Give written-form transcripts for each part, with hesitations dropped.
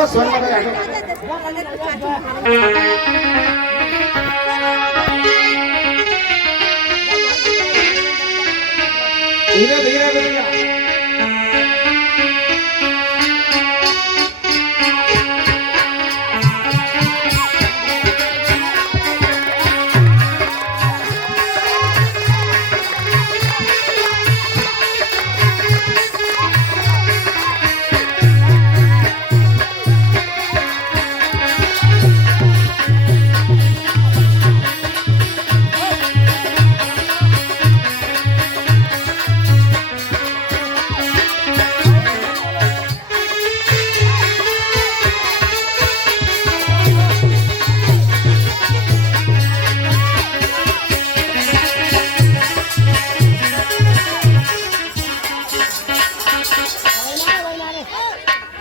छोड़ो स्वर्ण में बैठो। धीरे धीरे भैया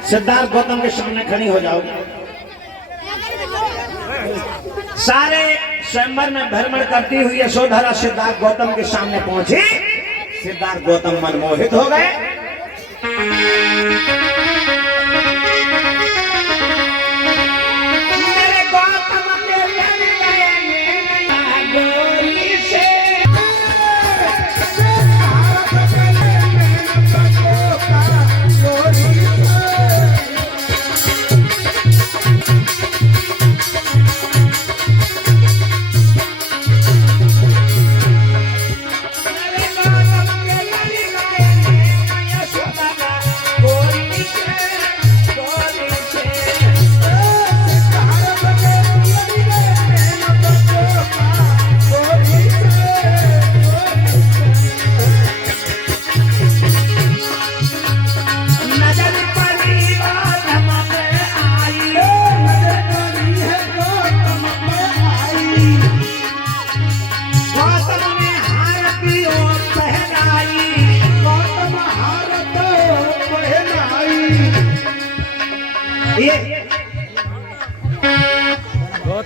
सिद्धार्थ गौतम के सामने खड़ी हो जाओ। सारे स्वयंवर में भ्रमण करती हुई यशोधरा सिद्धार्थ गौतम के सामने पहुंची। सिद्धार्थ गौतम मनमोहित हो गए।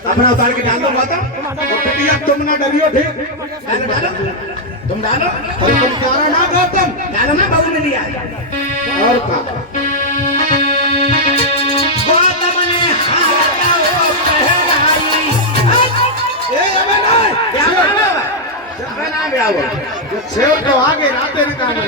अपना उतार के डालो गौतम। तुम ना डरियो, ठीक तुम डालो। तुम प्यारा ना गौतम डालो ना, बाबू ने लिया और का गौतम ने सेव तो आगे राते निकालने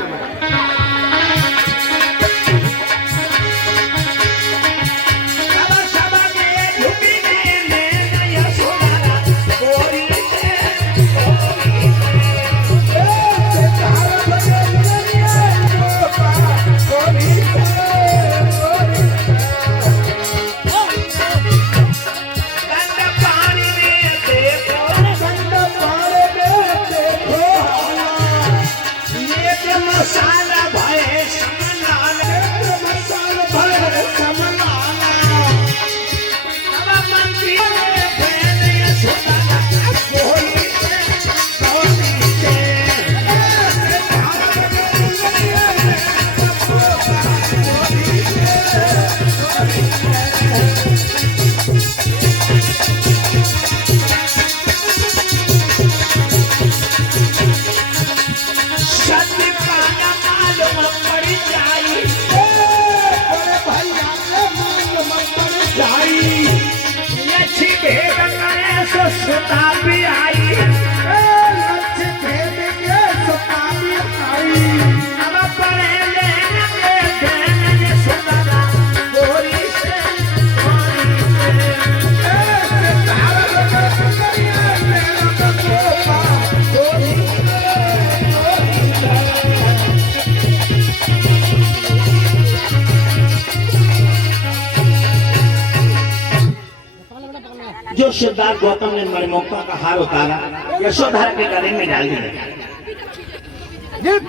जो सिद्धार्थ गौतम ने मणिमुक्ता का हार उतारा, यशोधरा के गले में डाल दिया।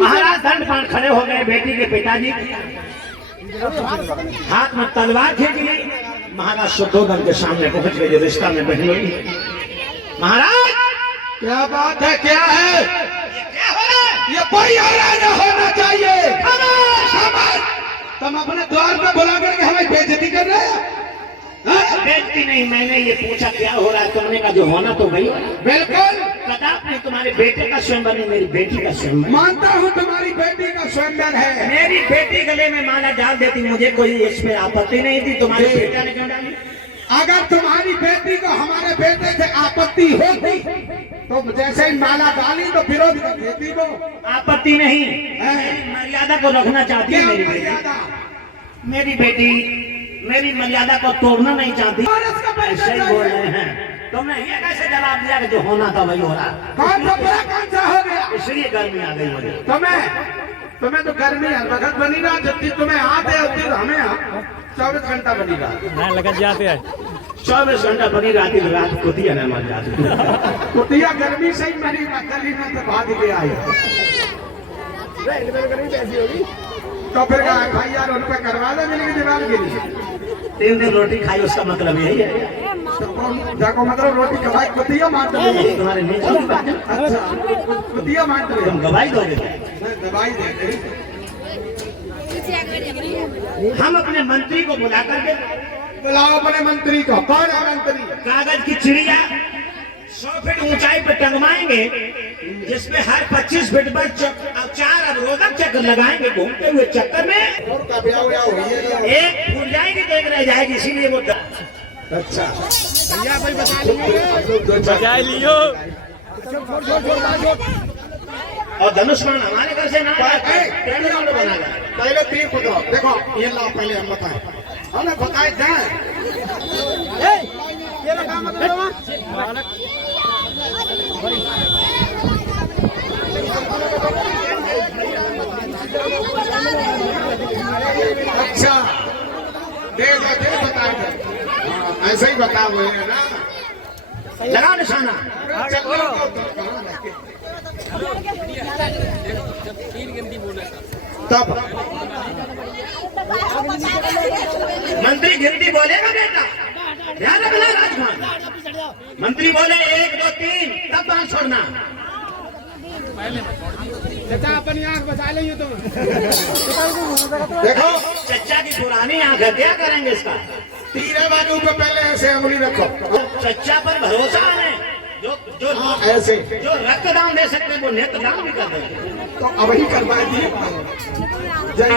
महाराज दंडपान खड़े हो गए। बेटी के पिताजी हाथ में तलवार खींच ली। महाराज शुद्धोधन के सामने पहुंच गए। जो रिश्ता में बहन हुई। महाराज क्या बात है, क्या है ये? कोई और न होना चाहिए। तुम अपने द्वार पे बुला करके हमें बेइज्जती कर रहे हैं। बेटी नहीं, मैंने ये पूछा क्या हो रहा है, तुमने कहा जो होना तो वही होना। बिल्कुल कदाप नहीं, तुम्हारे बेटे का स्वयंवर नहीं, मेरी बेटी का स्वयंवर। मानता हूँ तुम्हारी बेटी का स्वयंवर है। मेरी बेटी गले में माला डाल देती, मुझे कोई इसमें आपत्ति नहीं थी। तुम्हारे बेटा ने क्यों डाली? अगर तुम्हारी बेटी को हमारे बेटे से आपत्ति होती तो जैसे ही माला डाली तो विरोध कर देती वो। आपत्ति नहीं, मर्यादा को रखना चाहती है मेरी बेटी। मेरी बेटी मेरी मर्यादा को तोड़ना नहीं चाहती। ऐसे ही बोल रहे हैं, तुमने ये कैसे जवाब दिया कि जो होना था वही हो रहा? कौन सा हो गया? इसलिए गर्मी आ गई मुझे। तुम्हें तो गर्मी हर वक्त बनी रहा, जबकि तुम्हें आते होती तो हमें 24 घंटा बनी रहा। लगा जाते हैं 24 घंटा बनी रहती तो रात कुतिया न मर जाती। कुतिया गर्मी से ही मरी, गली में तो भाग के आई। तो फिर FIR उन पे करवा दे, मिलेगी दीवार गिरी। 3 दिन रोटी खाई, उसका मतलब यही है। देखो मतलब रोटी गवाई कुतिया मारते हैं तुम्हारे नीचे की बात है। अच्छा कुतिया मारते हैं, तुम गवाही दोगे? दवाई देते। हम अपने मंत्री को बुला करके बुलाओ अपने मंत्री को। कौन है मंत्री? कागज की चिड़िया 100 फीट ऊंचाई पर टंगवाएंगे, जिसमें हर 25 फीट पर 4 अवरोधक चक्कर लगाएंगे। घूमते हुए चक्कर में एक फूल जाएगी तो एक रह जाएगी, इसीलिए वो अच्छा भैया भाई बचा लियो। और धनुष्मान हमारे घर से ना बना। पहले 3 फुट देखो, ये लाओ पहले हम बताए, हमें बताए जाए। अच्छा दे बताए, ऐसे ही बता हुए है ना। लगा निशाना। तब मंत्री गिनती बोलेगा बेटा, ध्यान रखना राजकुमार। मंत्री बोले 1 2 3 तब बांध छोड़ना। अपनी आंख बचा लो तुम। देखो चच्चा की पुरानी आंख है, क्या करेंगे इसका? तीरे बाजू पे पहले ऐसे उंगली रखो। चच्चा पर भरोसा है, जो ऐसे जो रक्तदान दे सकते हैं वो नेत्रदान भी कर देंगे। तो अब ही करवा दिए। जय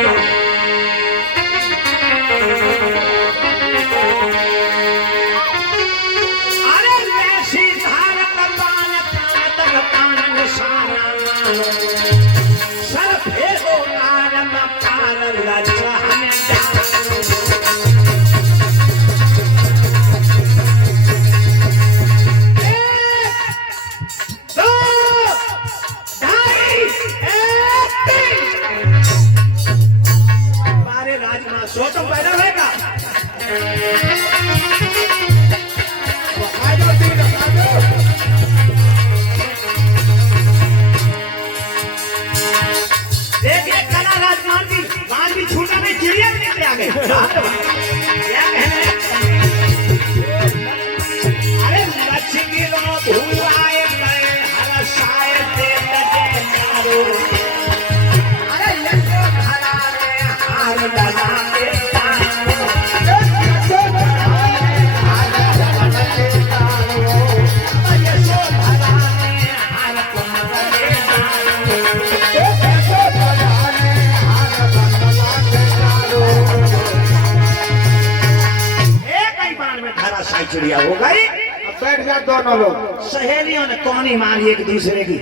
अरे वैसी धारक पान तक पान सारा सर फेरो नारम पार लचहन जा। सो तो पैदा होगा। देखिए कला राजकुमार की बाल भी छूटा में चिड़िया भी निकले आ गए। क्या कहने? अरे लक्ष्मी भूलाए गए हर शायद दे लगे मारो। अरे लक्ष्मी भला में हार लगा चिड़िया हो गई। बैठ जा दोनों लोग। सहेलियों ने कौनी मारी एक दूसरे की।